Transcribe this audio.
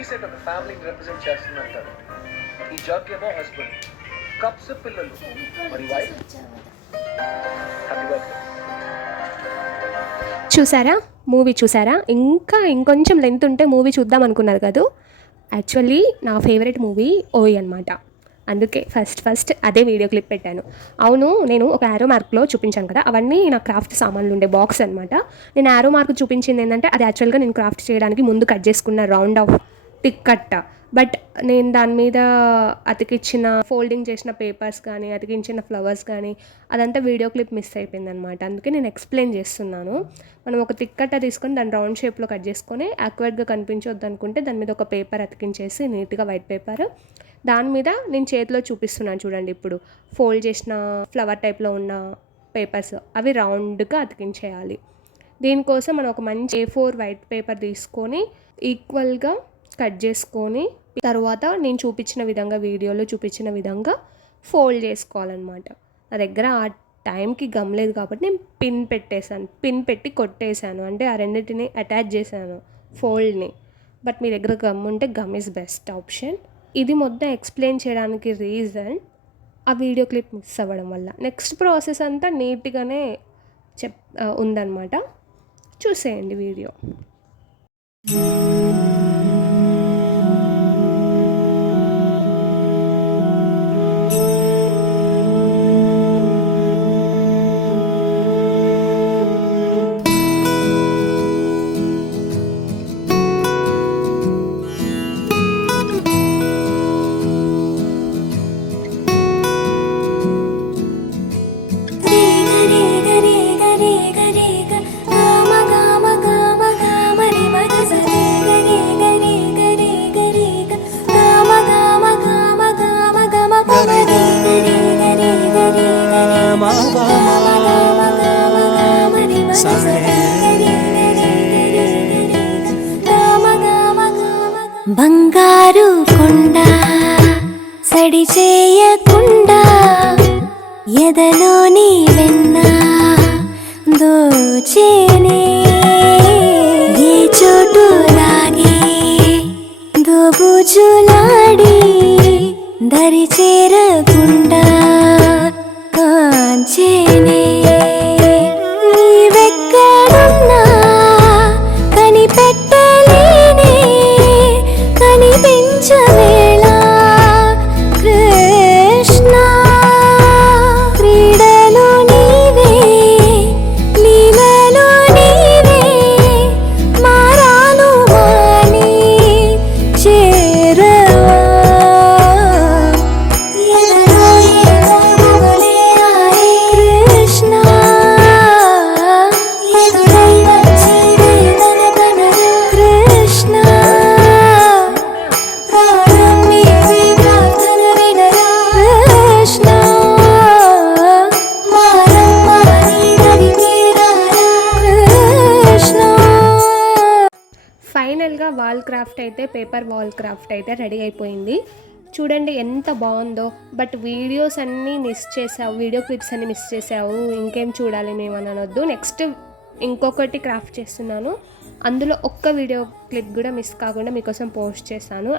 Tea set ఒక ఫ్యామిలీని represent చేస్తుందంటారు. ఈ జగ్ ఏమో హస్బెండ్, కప్స్ పిల్లలు, మరి వైఫ్. Happy birthday. చూసారా మూవీ చూసారా? ఇంకొంచెం లెంత్ ఉంటే మూవీ చూద్దాం అనుకున్నారు కదా. యాక్చువల్లీ నా ఫేవరెట్ మూవీ ఓయి అనమాట. అందుకే ఫస్ట్ అదే వీడియో క్లిప్ పెట్టాను. అవును, నేను ఒక యారో మార్క్లో చూపించాను కదా, అవన్నీ నా క్రాఫ్ట్ సామాన్లు ఉండే బాక్స్ అనమాట. నేను యారో మార్క్ చూపించింది ఏంటంటే అది యాక్చువల్గా నేను క్రాఫ్ట్ చేయడానికి ముందు కట్ చేసుకున్న రౌండ్ ఆఫ్ టిక్ కట్ట. బట్ నేను దాని మీద అతికిచ్చిన ఫోల్డింగ్ చేసిన పేపర్స్ కానీ అతికించిన ఫ్లవర్స్ కానీ అదంతా వీడియో క్లిప్ మిస్ అయిపోయింది అనమాట. అందుకే నేను ఎక్స్ప్లెయిన్ చేస్తున్నాను. మనం ఒక టిక్ కట్ట తీసుకొని దాన్ని రౌండ్ షేప్లో కట్ చేసుకొని యాక్యురేట్గా కనిపించొద్దు అనుకుంటే దాని మీద ఒక పేపర్ అతికించేసి నీట్గా వైట్ పేపర్ దాని మీద నేను చేతిలో చూపిస్తున్నాను చూడండి. ఇప్పుడు ఫోల్డ్ చేసిన ఫ్లవర్ టైప్లో ఉన్న పేపర్స్ అవి రౌండ్గా అతికించేయాలి. దీనికోసం మనం ఒక మంచి A4 వైట్ పేపర్ తీసుకొని ఈక్వల్గా కట్ చేసుకొని తర్వాత నేను చూపించిన విధంగా వీడియోలో చూపించిన విధంగా ఫోల్డ్ చేసుకోవాలన్నమాట. నా దగ్గర ఆ టైంకి గమ్ లేదు కాబట్టి నేను పిన్ పెట్టి కొట్టేశాను. అంటే ఆ రెండింటిని అటాచ్ చేశాను ఫోల్డ్ని. బట్ మీ దగ్గర గమ్ ఉంటే గమ్ ఈజ్ బెస్ట్ ఆప్షన్. ఇది మొత్తం ఎక్స్ప్లెయిన్ చేయడానికి రీజన్ ఆ వీడియో క్లిప్ మిస్ అవ్వడం వల్ల. నెక్స్ట్ ప్రాసెస్ అంతా నీట్గానే ఉందన్నమాట. చూసేయండి వీడియో. బంగారు కొండ సడి చేయకుండా ఎదలోని వెన్న దోచేనే ఏ చోటు లాగే దోబుజులాడి దరి చేరకుండా కాంచేనే నీవెక్కడున్నా కనిపెట్టలేనే కనిపించవేళ కృష్ణ క్రీడలో నీవే లీలలో నీవే మారాను మాని చేరవా ఎదలో ఏదో మొదలే ఆరే కృష్ణ ఎదురై వచ్చి వేదన కనరా కృష్ణ ప్రాణం నీవే ప్రార్థన వినరా కృష్ణ మారమ్మ నీ నడిపే రారా కృష్ణ. ఫైనల్గా వాల్ క్రాఫ్ట్ అయితే పేపర్ వాల్ క్రాఫ్ట్ అయితే రెడీ అయిపోయింది. చూడండి ఎంత బాగుందో. బట్ వీడియోస్ అన్నీ మిస్ చేసావు, వీడియో క్లిప్స్ అన్నీ మిస్ చేసావు, ఇంకేం చూడాలి మేము అని అనొద్దు. నెక్స్ట్ ఇంకొకటి క్రాఫ్ట్ చేస్తున్నాను, అందులో ఒక్క వీడియో క్లిప్ కూడా మిస్ కాకుండా మీకోసం పోస్ట్ చేస్తాను.